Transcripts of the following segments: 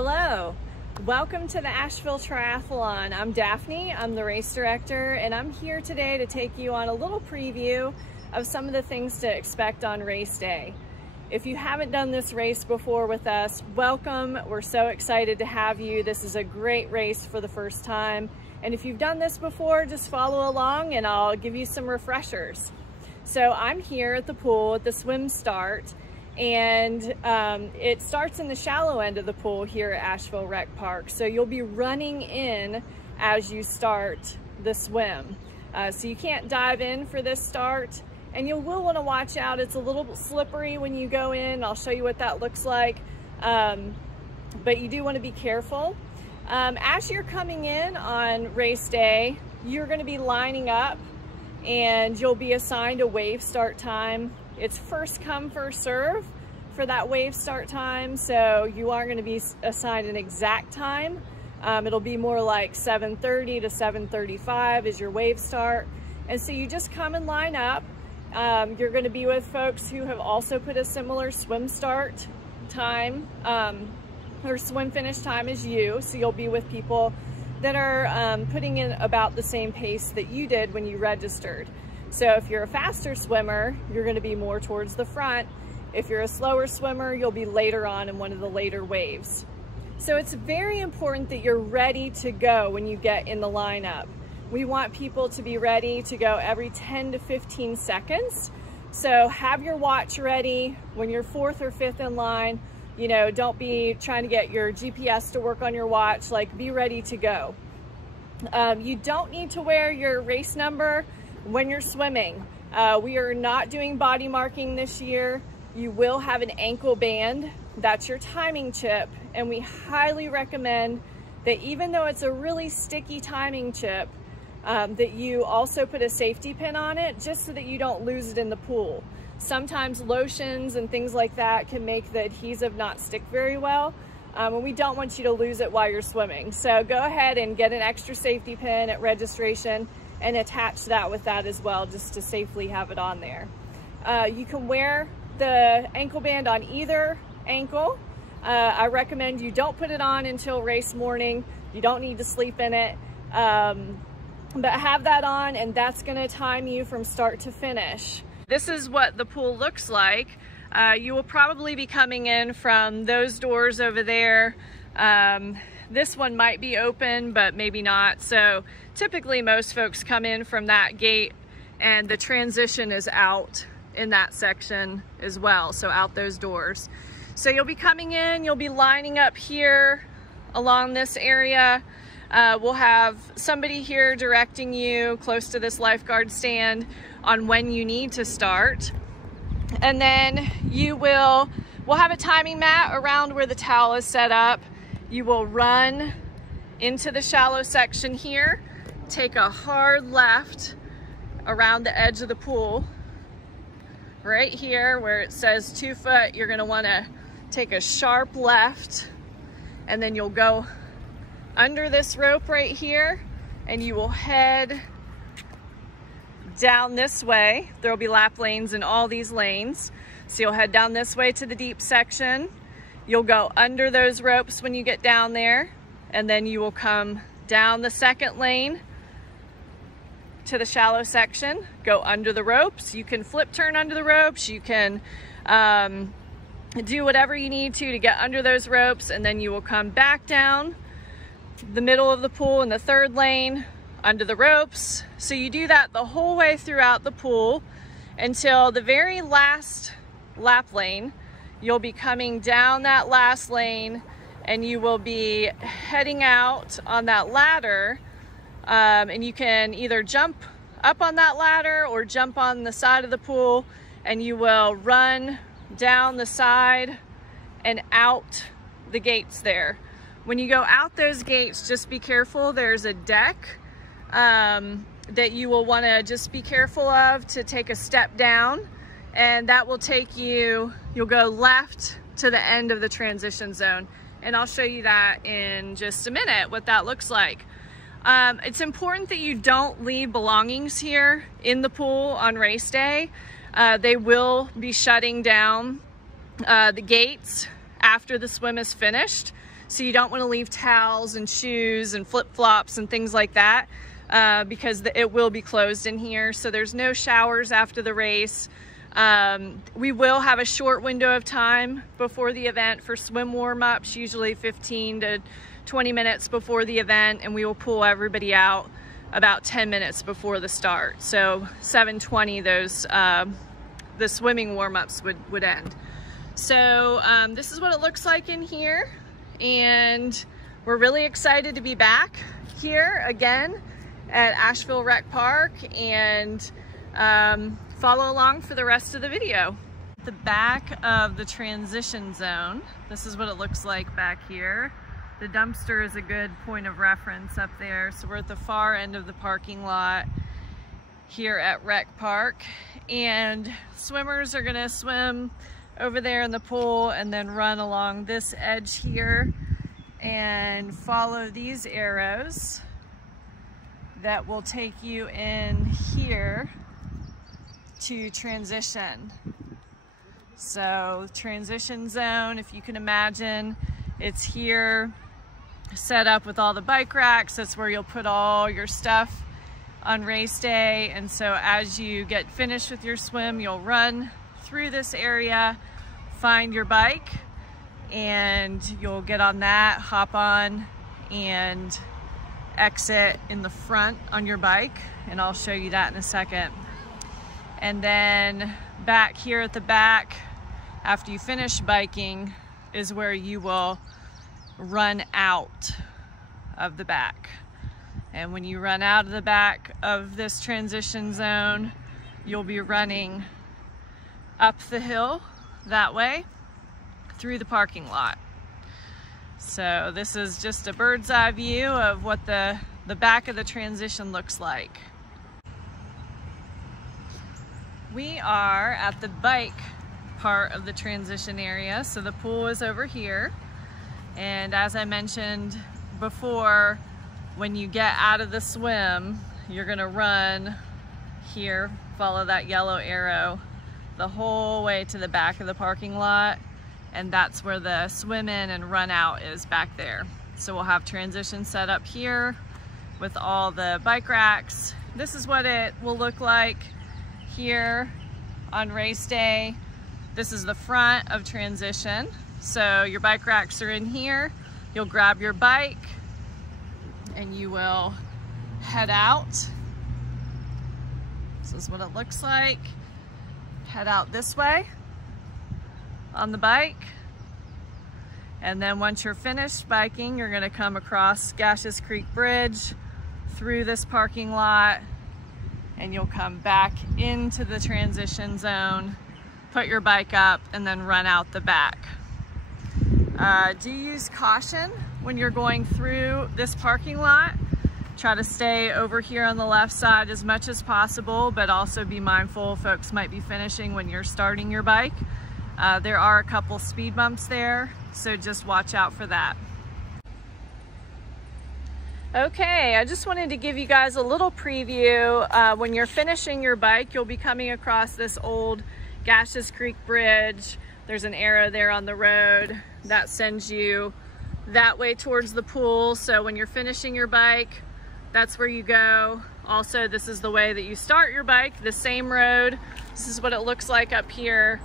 Hello, welcome to the Asheville Triathlon. I'm Daphne, I'm the race director, and I'm here today to take you on a little preview of some of the things to expect on race day. If you haven't done this race before with us, welcome. We're so excited to have you. This is a great race for the first time. And if you've done this before, just follow along and I'll give you some refreshers. So I'm here at the pool at the swim start, and it starts in the shallow end of the pool here at Asheville Rec Park. So you'll be running in as you start the swim. So you can't dive in for this start, and you will want to watch out. It's a little slippery when you go in. I'll show you what that looks like, but you do want to be careful. As you're coming in on race day, you're going to be lining up and you'll be assigned a wave start time. It's first come, first serve for that wave start time, so you aren't going to be assigned an exact time. It'll be more like 7:30 to 7:35 is your wave start. And so you just come and line up. You're going to be with folks who have also put a similar swim start time or swim finish time as you, so you'll be with people that are putting in about the same pace that you did when you registered. So if you're a faster swimmer, you're going to be more towards the front. If you're a slower swimmer, you'll be later on in one of the later waves. So it's very important that you're ready to go when you get in the lineup. We want people to be ready to go every 10 to 15 seconds. So have your watch ready when you're fourth or fifth in line. You know, don't be trying to get your GPS to work on your watch. Like, be ready to go. You don't need to wear your race number when you're swimming. We are not doing body marking this year. You will have an ankle band. That's your timing chip. And we highly recommend that even though it's a really sticky timing chip, that you also put a safety pin on it just so that you don't lose it in the pool. Sometimes lotions and things like that can make the adhesive not stick very well. And we don't want you to lose it while you're swimming. So go ahead and get an extra safety pin at registration and attach that with that as well, just to safely have it on there. You can wear the ankle band on either ankle. I recommend you don't put it on until race morning. You don't need to sleep in it, but have that on, and that's gonna time you from start to finish. This is what the pool looks like. You will probably be coming in from those doors over there. This one might be open, but maybe not. So typically most folks come in from that gate, and the transition is out in that section as well. So out those doors. So you'll be coming in, you'll be lining up here along this area. We'll have somebody here directing you close to this lifeguard stand on when you need to start. And then we'll have a timing mat around where the towel is set up. You will run into the shallow section here, take a hard left around the edge of the pool. Right here where it says 2 foot, you're gonna wanna take a sharp left, and then you'll go under this rope right here, and you will head down this way. There'll be lap lanes in all these lanes. So you'll head down this way to the deep section. You'll go under those ropes when you get down there, and then you will come down the second lane to the shallow section, go under the ropes. You can flip turn under the ropes. You can do whatever you need to get under those ropes, and then you will come back down the middle of the pool in the third lane under the ropes. So you do that the whole way throughout the pool until the very last lap lane. You'll be coming down that last lane, and you will be heading out on that ladder, and you can either jump up on that ladder or jump on the side of the pool, and you will run down the side and out the gates there. When you go out those gates, just be careful. There's a deck that you will want to just be careful of to take a step down, and that will take you, you'll go left to the end of the transition zone. And I'll show you that in just a minute, what that looks like. It's important that you don't leave belongings here in the pool on race day. They will be shutting down the gates after the swim is finished. So you don't want to leave towels and shoes and flip-flops and things like that because it will be closed in here. So there's no showers after the race. We will have a short window of time before the event for swim warm-ups, usually 15 to 20 minutes before the event, and we will pull everybody out about 10 minutes before the start. So 7:20, the swimming warm-ups would end. So this is what it looks like in here, and we're really excited to be back here again at Asheville Rec Park, and follow along for the rest of the video. At the back of the transition zone, this is what it looks like back here. The dumpster is a good point of reference up there. So we're at the far end of the parking lot here at Rec Park, and swimmers are gonna swim over there in the pool and then run along this edge here and follow these arrows that will take you in here to transition. So transition zone, if you can imagine, it's here set up with all the bike racks. That's where you'll put all your stuff on race day. And so as you get finished with your swim, you'll run through this area, find your bike, and you'll get on that, hop on, and exit in the front on your bike. And I'll show you that in a second. And then back here at the back, after you finish biking, is where you will run out of the back. And when you run out of the back of this transition zone, you'll be running up the hill that way through the parking lot. So this is just a bird's eye view of what the back of the transition looks like. We are at the bike part of the transition area. So the pool is over here. And as I mentioned before, when you get out of the swim, you're gonna run here, follow that yellow arrow the whole way to the back of the parking lot. And that's where the swim in and run out is, back there. So we'll have transition set up here with all the bike racks. This is what it will look like here on race day. This is the front of transition. So your bike racks are in here. You'll grab your bike and you will head out. This is what it looks like. Head out this way on the bike. And then once you're finished biking, you're gonna come across Gashes Creek Bridge through this parking lot, and you'll come back into the transition zone, put your bike up, and then run out the back. Do use caution when you're going through this parking lot. Try to stay over here on the left side as much as possible, but also be mindful folks might be finishing when you're starting your bike. There are a couple speed bumps there, so just watch out for that. Okay, I just wanted to give you guys a little preview. When you're finishing your bike, you'll be coming across this old Gashes Creek Bridge. There's an arrow there on the road that sends you that way towards the pool. So when you're finishing your bike, that's where you go. Also, this is the way that you start your bike, the same road. This is what it looks like up here.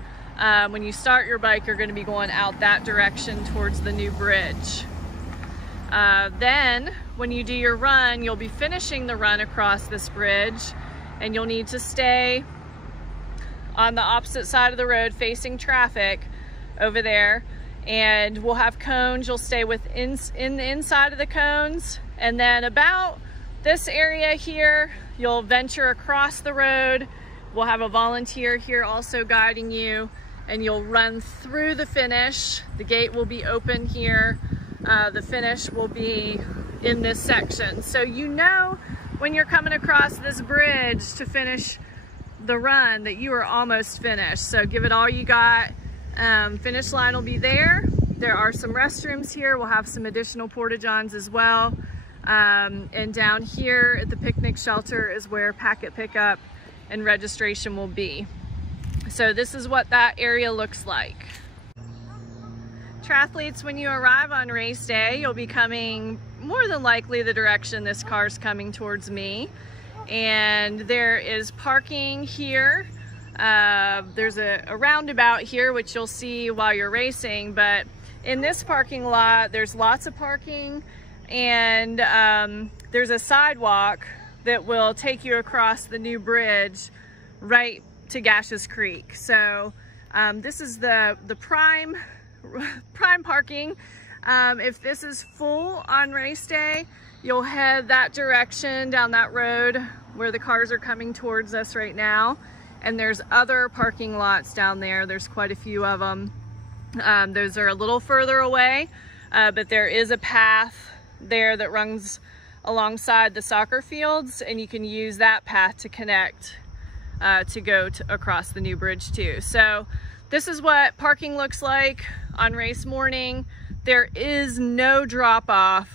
When you start your bike, you're going to be going out that direction towards the new bridge. Then when you do your run, you'll be finishing the run across this bridge, and you'll need to stay on the opposite side of the road facing traffic over there. And we'll have cones. You'll stay in the inside of the cones, and then about this area here, you'll venture across the road. We'll have a volunteer here also guiding you, and you'll run through the finish. The gate will be open here. The finish will be in this section. So you know when you're coming across this bridge to finish the run that you are almost finished. So give it all you got. Finish line will be there. There are some restrooms here. We'll have some additional porta-johns as well. And down here at the picnic shelter is where packet pickup and registration will be. So this is what that area looks like. Triathletes, when you arrive on race day, you'll be coming more than likely the direction this car's coming towards me. And there is parking here. There's a roundabout here, which you'll see while you're racing, but in this parking lot, there's lots of parking, and there's a sidewalk that will take you across the new bridge right to Gashes Creek. So this is the prime parking. If this is full on race day, you'll head that direction down that road where the cars are coming towards us right now. And there's other parking lots down there. There's quite a few of them. Those are a little further away, but there is a path there that runs alongside the soccer fields, and you can use that path to connect to go across the new bridge too. So this is what parking looks like on race morning. There is no drop off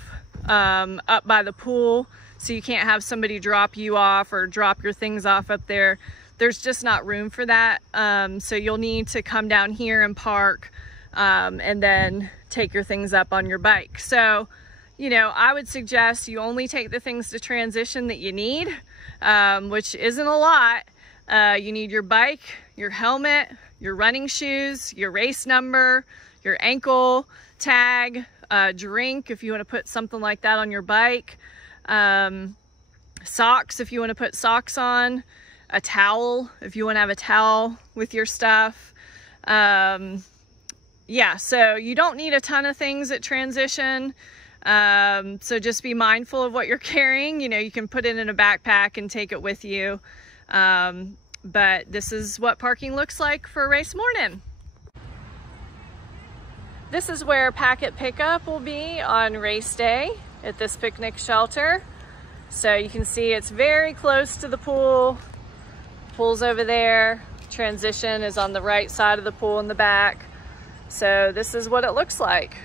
up by the pool, so you can't have somebody drop you off or drop your things off up there. There's just not room for that. So you'll need to come down here and park and then take your things up on your bike. So, you know, I would suggest you only take the things to transition that you need, which isn't a lot. You need your bike, your helmet, your running shoes, your race number, your ankle tag, drink if you want to put something like that on your bike, socks if you want to put socks on, a towel if you want to have a towel with your stuff. Yeah, so you don't need a ton of things at transition. So just be mindful of what you're carrying. You know, you can put it in a backpack and take it with you. But this is what parking looks like for race morning. This is where packet pickup will be on race day at this picnic shelter. So you can see it's very close to the pool. Pool's over there. Transition is on the right side of the pool in the back. So this is what it looks like.